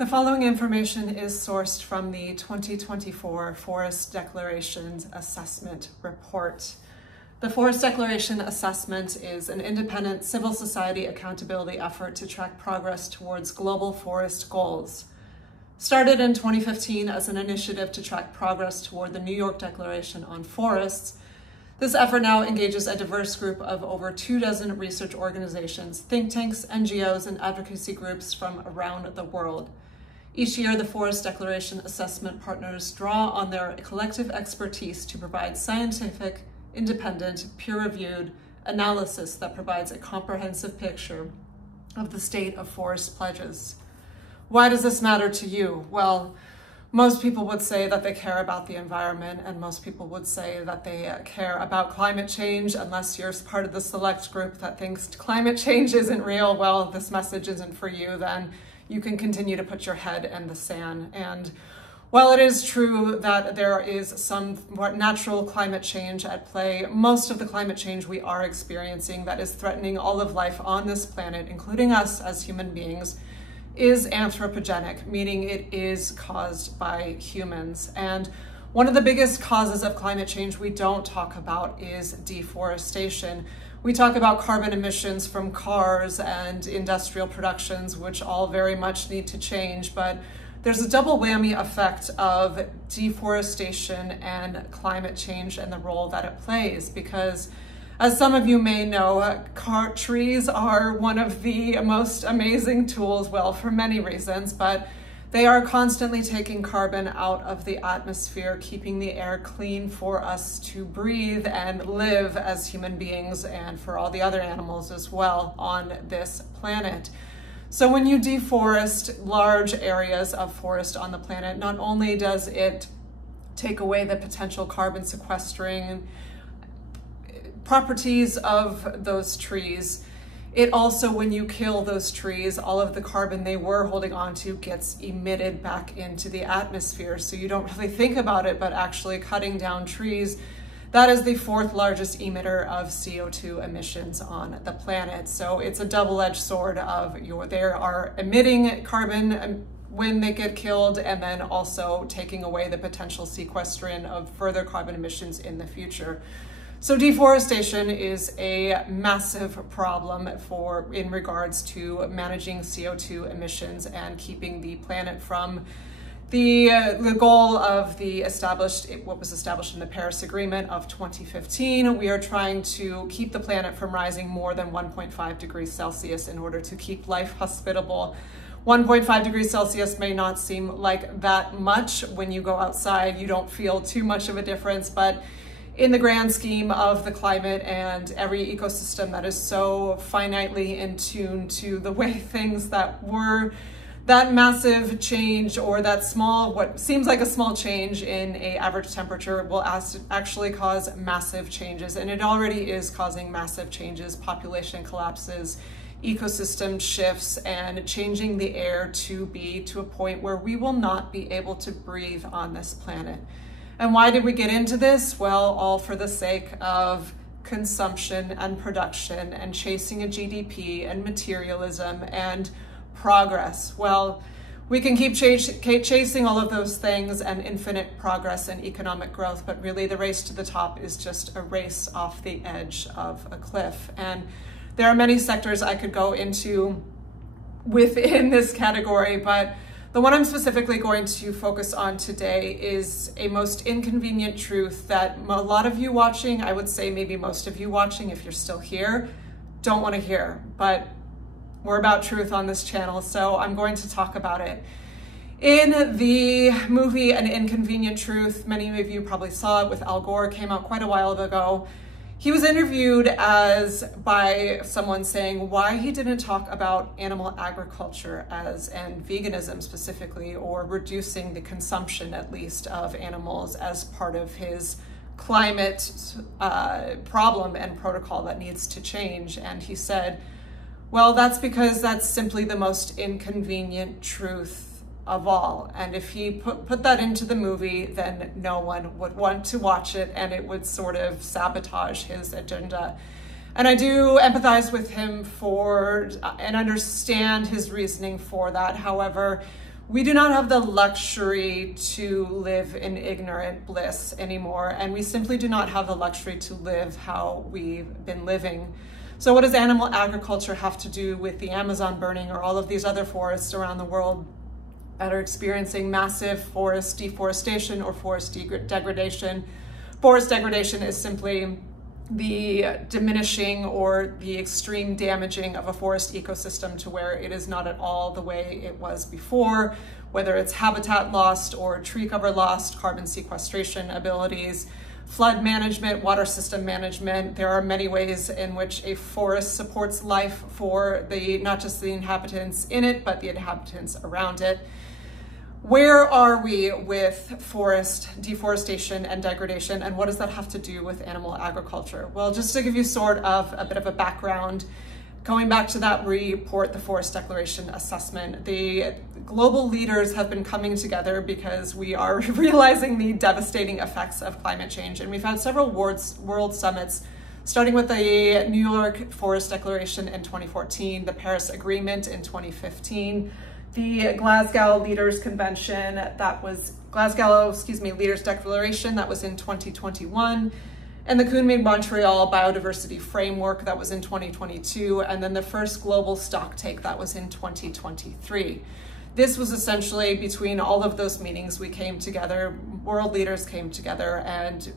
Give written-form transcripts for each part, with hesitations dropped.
The following information is sourced from the 2024 Forest Declaration Assessment Report. The Forest Declaration Assessment is an independent civil society accountability effort to track progress towards global forest goals. Started in 2015 as an initiative to track progress toward the New York Declaration on Forests, this effort now engages a diverse group of over 24 research organizations, think tanks, NGOs, and advocacy groups from around the world. Each year, the Forest Declaration Assessment partners draw on their collective expertise to provide scientific, independent, peer-reviewed analysis that provides a comprehensive picture of the state of forest pledges. Why does this matter to you? Well, most people would say that they care about the environment, and most people would say that they care about climate change, unless you're part of the select group that thinks climate change isn't real. Well, this message isn't for you, then you can continue to put your head in the sand. And while it is true that there is some natural climate change at play, most of the climate change we are experiencing that is threatening all of life on this planet, including us as human beings, is anthropogenic, meaning it is caused by humans. And one of the biggest causes of climate change we don't talk about is deforestation. We talk about carbon emissions from cars and industrial productions, which all very much need to change, but there's a double whammy effect of deforestation and climate change and the role that it plays, because as some of you may know, trees are one of the most amazing tools, well, for many reasons, but they are constantly taking carbon out of the atmosphere, keeping the air clean for us to breathe and live as human beings, and for all the other animals as well on this planet. So when you deforest large areas of forest on the planet, not only does it take away the potential carbon sequestering properties of those trees, it also, when you kill those trees, all of the carbon they were holding on to gets emitted back into the atmosphere. So you don't really think about it, but actually cutting down trees, that is the fourth largest emitter of CO2 emissions on the planet. So it's a double-edged sword of they are emitting carbon when they get killed, and then also taking away the potential sequestration of further carbon emissions in the future. So deforestation is a massive problem in regards to managing CO2 emissions and keeping the planet from the goal of what was established in the Paris Agreement of 2015. We are trying to keep the planet from rising more than 1.5 degrees Celsius in order to keep life hospitable. 1.5 degrees Celsius may not seem like that much. When you go outside, you don't feel too much of a difference, but in the grand scheme of the climate and every ecosystem that is so finitely in tune to the way things that massive change, or that small, what seems like a small change in an average temperature, will actually cause massive changes. And it already is causing massive changes: population collapses, ecosystem shifts, and changing the air to a point where we will not be able to breathe on this planet. And why did we get into this? Well, all for the sake of consumption and production and chasing a GDP and materialism and progress. Well, we can keep chasing all of those things and infinite progress and economic growth, but really the race to the top is just a race off the edge of a cliff. And there are many sectors I could go into within this category, but the one I'm specifically going to focus on today is a most inconvenient truth that a lot of you watching, I would say maybe most of you watching, if you're still here, don't want to hear. But we're about truth on this channel, so I'm going to talk about it. In the movie An Inconvenient Truth, many of you probably saw it with Al Gore, came out quite a while ago. He was interviewed by someone saying why he didn't talk about animal agriculture and veganism specifically, or reducing the consumption at least of animals as part of his climate problem and protocol that needs to change. And he said, well, that's because that's simply the most inconvenient truth of all. And if he put that into the movie, then no one would want to watch it, and it would sort of sabotage his agenda. And I do empathize with him and understand his reasoning for that. However, We do not have the luxury to live in ignorant bliss anymore, and we simply do not have the luxury to live how we've been living. So what does animal agriculture have to do with the Amazon burning or all of these other forests around the world that are experiencing massive forest deforestation or forest degradation? Forest degradation is simply the diminishing or the extreme damaging of a forest ecosystem to where it is not at all the way it was before, whether it's habitat lost or tree cover lost, carbon sequestration abilities, flood management, water system management. There are many ways in which a forest supports life for not just the inhabitants in it, but the inhabitants around it. Where are we with forest deforestation and degradation, and what does that have to do with animal agriculture? Well, just to give you sort of a bit of a background, going back to that report, the Forest Declaration Assessment, the global leaders have been coming together because we are realizing the devastating effects of climate change. And we've had several world summits, starting with the New York Forest Declaration in 2014, the Paris Agreement in 2015, the Glasgow Leaders Convention, Leaders Declaration, that was in 2021, and the Kunming-Montreal Biodiversity Framework, that was in 2022, and then the first global stocktake, that was in 2023. This was essentially between all of those meetings, we came together, world leaders came together, and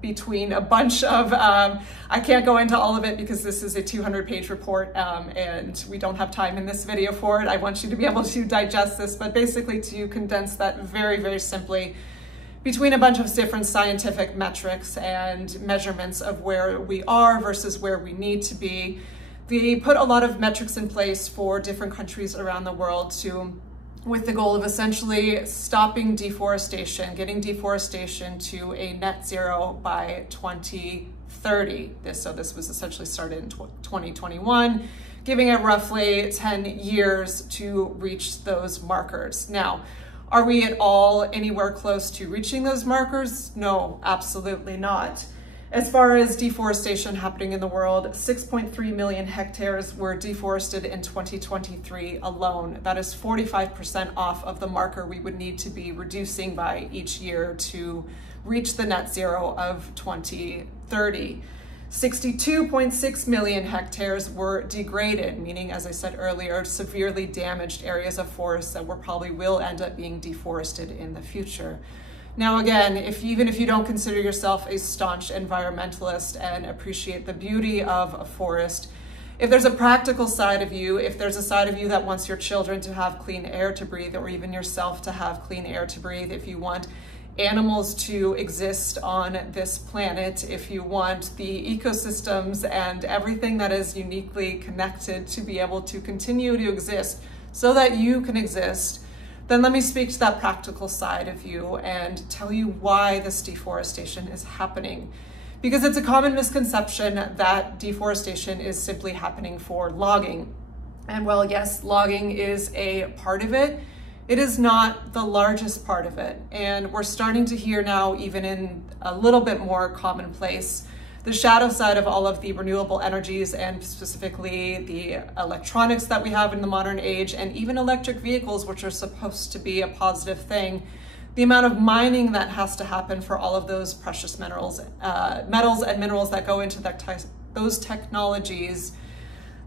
between a bunch of, I can't go into all of it because this is a 200-page report and we don't have time in this video for it. I want you to be able to digest this, but basically to condense that very, very simply, between a bunch of different scientific metrics and measurements of where we are versus where we need to be, they put a lot of metrics in place for different countries around the world with the goal of essentially stopping deforestation, getting deforestation to a net zero by 2030. This was essentially started in 2021, giving it roughly 10 years to reach those markers. Now, are we at all anywhere close to reaching those markers? No, absolutely not. As far as deforestation happening in the world, 6.3 million hectares were deforested in 2023 alone. That is 45% off of the marker we would need to be reducing by each year to reach the net zero of 2030. 62.6 million hectares were degraded, meaning, as I said earlier, severely damaged areas of forests that probably will end up being deforested in the future. Now again, even if you don't consider yourself a staunch environmentalist and appreciate the beauty of a forest, if there's a practical side of you, if there's a side of you that wants your children to have clean air to breathe, or even yourself to have clean air to breathe, if you want animals to exist on this planet, if you want the ecosystems and everything that is uniquely connected to be able to continue to exist so that you can exist, then let me speak to that practical side of you and tell you why this deforestation is happening. Because it's a common misconception that deforestation is simply happening for logging. And while yes, logging is a part of it, it is not the largest part of it. And we're starting to hear now, even in a little bit more commonplace, the shadow side of all of the renewable energies, and specifically the electronics that we have in the modern age, and even electric vehicles, which are supposed to be a positive thing. The amount of mining that has to happen for all of those precious metals and minerals that go into those technologies,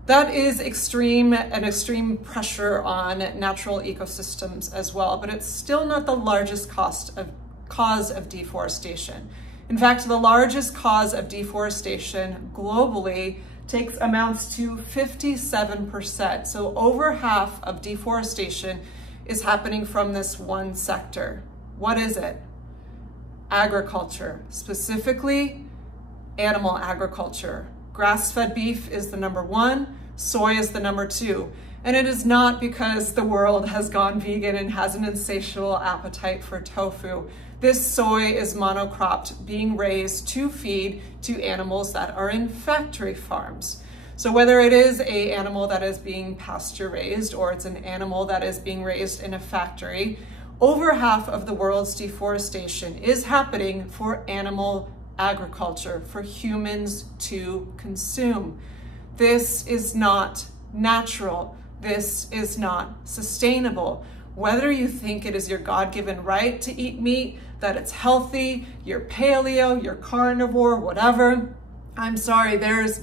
that is extreme pressure on natural ecosystems as well, but it's still not the largest cause of deforestation. In fact, the largest cause of deforestation globally amounts to 57%. So over half of deforestation is happening from this one sector. What is it? Agriculture, specifically animal agriculture. Grass-fed beef is the number one, soy is the number two. And it is not because the world has gone vegan and has an insatiable appetite for tofu. This soy is monocropped, being raised to feed to animals that are in factory farms. So whether it is an animal that is being pasture raised or it's an animal that is being raised in a factory, over half of the world's deforestation is happening for animal agriculture, for humans to consume. This is not natural. This is not sustainable. whether you think it is your God-given right to eat meat, that it's healthy, you're paleo, you're carnivore, whatever. I'm sorry, there's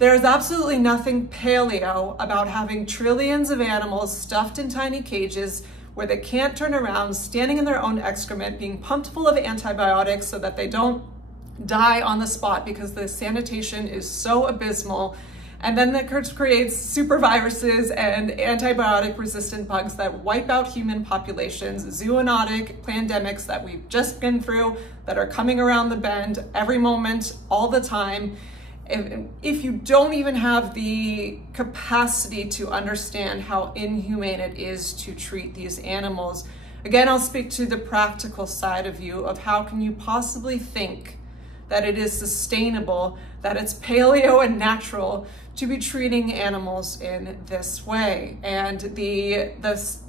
absolutely nothing paleo about having trillions of animals stuffed in tiny cages where they can't turn around, standing in their own excrement, being pumped full of antibiotics so that they don't die on the spot because the sanitation is so abysmal. And then that creates super viruses and antibiotic resistant bugs that wipe out human populations, zoonotic pandemics that we've just been through that are coming around the bend every moment, all the time. If you don't even have the capacity to understand how inhumane it is to treat these animals, again, I'll speak to the practical side of you of how can you possibly think that it is sustainable, that it's paleo and natural to be treating animals in this way. And the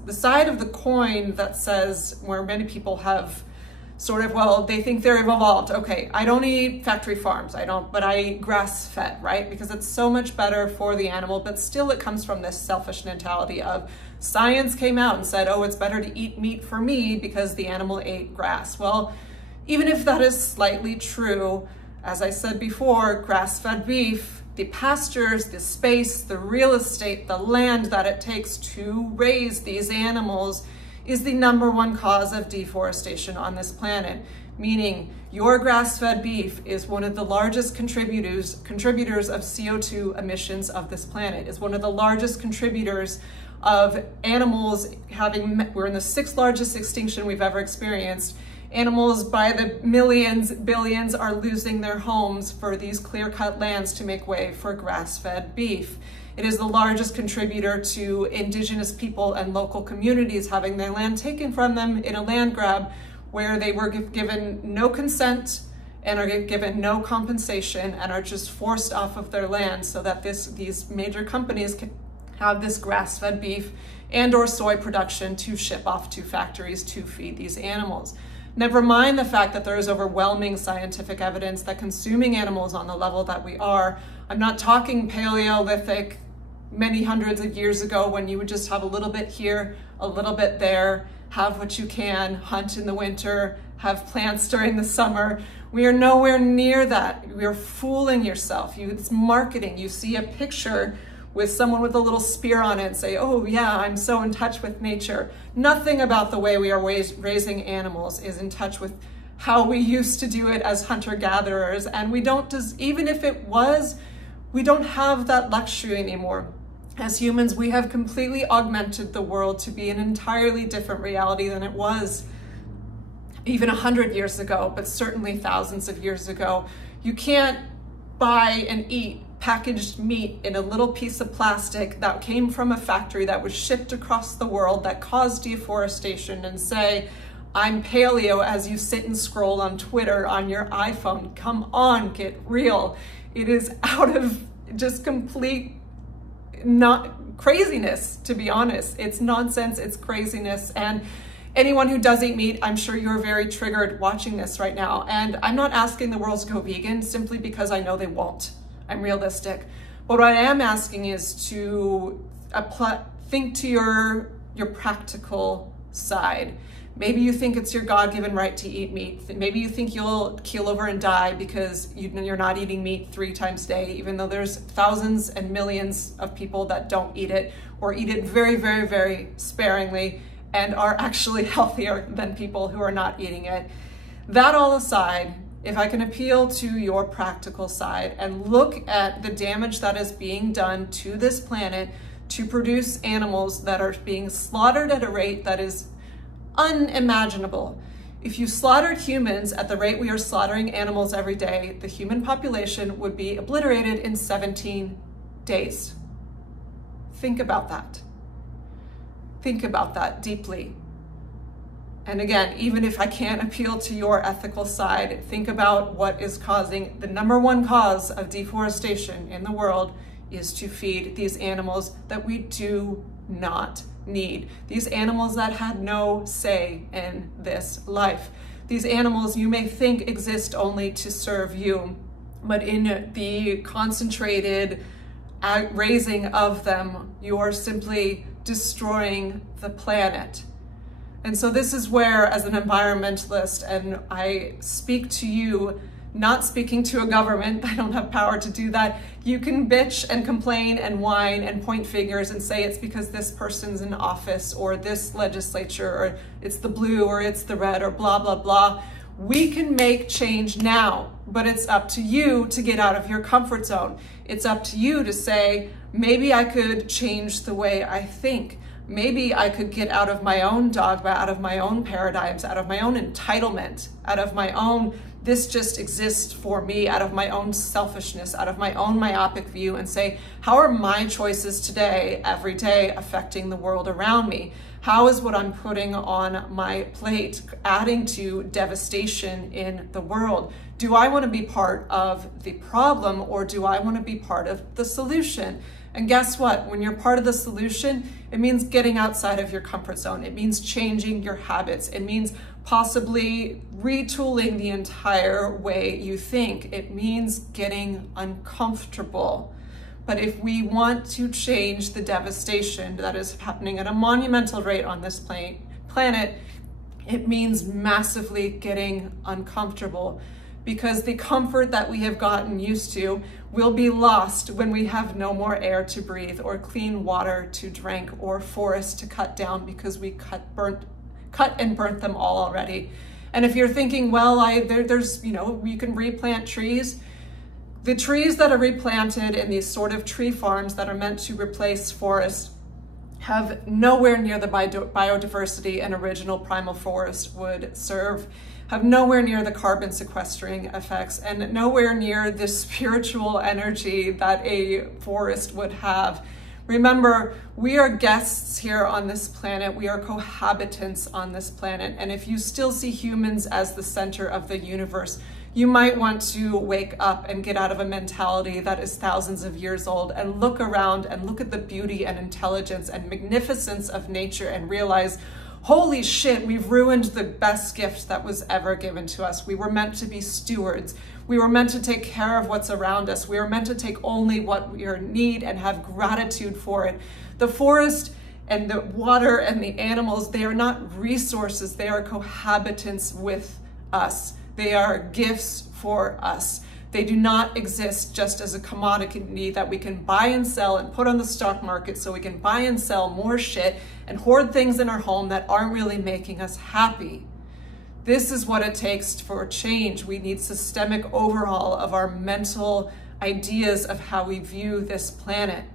side of the coin that says, where many people have sort of, well, they think they're evolved. Okay, I don't eat factory farms, but I eat grass-fed, right? Because it's so much better for the animal, but still it comes from this selfish mentality of science came out and said, oh, it's better to eat meat for me because the animal ate grass. Well, even if that is slightly true, as I said before, grass-fed beef, the pastures, the space, the real estate, the land that it takes to raise these animals is the #1 cause of deforestation on this planet. Meaning your grass-fed beef is one of the largest contributors of CO2 emissions of this planet, is one of the largest contributors of animals we're in the 6th largest extinction we've ever experienced. Animals by the millions, billions are losing their homes for these clear-cut lands to make way for grass-fed beef. It is the largest contributor to indigenous people and local communities having their land taken from them in a land grab where they were given no consent and are given no compensation and are just forced off of their land so that these major companies can have this grass-fed beef and or soy production to ship off to factories to feed these animals. Never mind the fact that there is overwhelming scientific evidence that consuming animals on the level that we are, I'm not talking Paleolithic, many hundreds of years ago when you would just have a little bit here, a little bit there, have what you can, hunt in the winter, have plants during the summer. We are nowhere near that. We are fooling yourself. It's marketing. You see a picture with someone with a little spear on it and say, oh yeah, I'm so in touch with nature. Nothing about the way we are raising animals is in touch with how we used to do it as hunter-gatherers. And we don't, even if it was, we don't have that luxury anymore. As humans, we have completely augmented the world to be an entirely different reality than it was even 100 years ago, but certainly thousands of years ago. You can't buy and eat packaged meat in a little piece of plastic that came from a factory that was shipped across the world that caused deforestation and say, I'm paleo as you sit and scroll on Twitter on your iPhone. Come on, get real. It is out of just complete craziness, to be honest. It's nonsense, it's craziness. And anyone who does eat meat, I'm sure you're very triggered watching this right now. And I'm not asking the world to go vegan simply because I know they won't. I'm realistic. But what I am asking is to think to your practical side. Maybe you think it's your God-given right to eat meat. Maybe you think you'll keel over and die because you're not eating meat 3 times a day, even though there's thousands and millions of people that don't eat it or eat it very, very, very sparingly and are actually healthier than people who are not eating it. That all aside, if I can appeal to your practical side and look at the damage that is being done to this planet to produce animals that are being slaughtered at a rate that is unimaginable. If you slaughtered humans at the rate we are slaughtering animals every day, the human population would be obliterated in 17 days. Think about that. Think about that deeply. And again, even if I can't appeal to your ethical side, think about what is causing the #1 cause of deforestation in the world is to feed these animals that we do not need. These animals that had no say in this life. These animals you may think exist only to serve you, but in the concentrated raising of them, you are simply destroying the planet. And so this is where, as an environmentalist, and I speak to you, not speaking to a government, I don't have power to do that. You can bitch and complain and whine and point fingers and say it's because this person's in office or this legislature or it's the blue or it's the red or blah, blah, blah. We can make change now, but it's up to you to get out of your comfort zone. It's up to you to say, maybe I could change the way I think. Maybe I could get out of my own dogma, out of my own paradigms, out of my own entitlement, out of my own, this just exists for me, out of my own selfishness, out of my own myopic view, and say, how are my choices today, every day, affecting the world around me? How is what I'm putting on my plate adding to devastation in the world? Do I want to be part of the problem, or do I want to be part of the solution? And guess what? When you're part of the solution, it means getting outside of your comfort zone. It means changing your habits. It means possibly retooling the entire way you think. It means getting uncomfortable. But if we want to change the devastation that is happening at a monumental rate on this planet, it means massively getting uncomfortable, because the comfort that we have gotten used to will be lost when we have no more air to breathe or clean water to drink or forests to cut down, because we cut and burnt them all already. And if you're thinking, well, there's, you can replant trees. The trees that are replanted in these sort of tree farms that are meant to replace forests have nowhere near the biodiversity an original primal forest would serve, have nowhere near the carbon sequestering effects, and nowhere near the spiritual energy that a forest would have. Remember, we are guests here on this planet. We are cohabitants on this planet. And if you still see humans as the center of the universe, you might want to wake up and get out of a mentality that is thousands of years old and look around and look at the beauty and intelligence and magnificence of nature and realize, holy shit, we've ruined the best gift that was ever given to us. We were meant to be stewards. We were meant to take care of what's around us. We were meant to take only what we need and have gratitude for it. The forest and the water and the animals, they are not resources. They are cohabitants with us. They are gifts for us. They do not exist just as a commodity that we can buy and sell and put on the stock market so we can buy and sell more shit and hoard things in our home that aren't really making us happy. This is what it takes for change. We need systemic overhaul of our mental ideas of how we view this planet.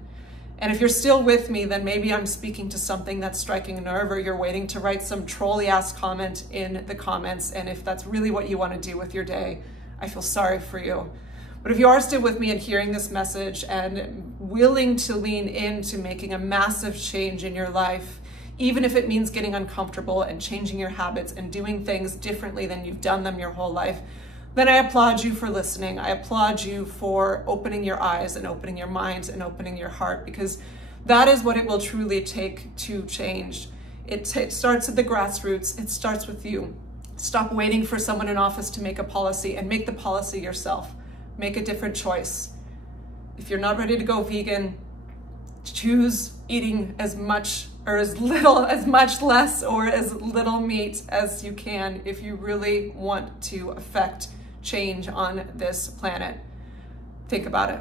And if you're still with me, then maybe I'm speaking to something that's striking a nerve, or you're waiting to write some trolly-ass comment in the comments. And if that's really what you want to do with your day, I feel sorry for you. But if you are still with me and hearing this message and willing to lean into making a massive change in your life, even if it means getting uncomfortable and changing your habits and doing things differently than you've done them your whole life, then I applaud you for listening. I applaud you for opening your eyes and opening your mind and opening your heart, because that is what it will truly take to change. It starts at the grassroots. It starts with you. Stop waiting for someone in office to make a policy, and make the policy yourself. Make a different choice. If you're not ready to go vegan, choose eating as much or as little, as much less or as little meat as you can if you really want to affect change on this planet. Think about it.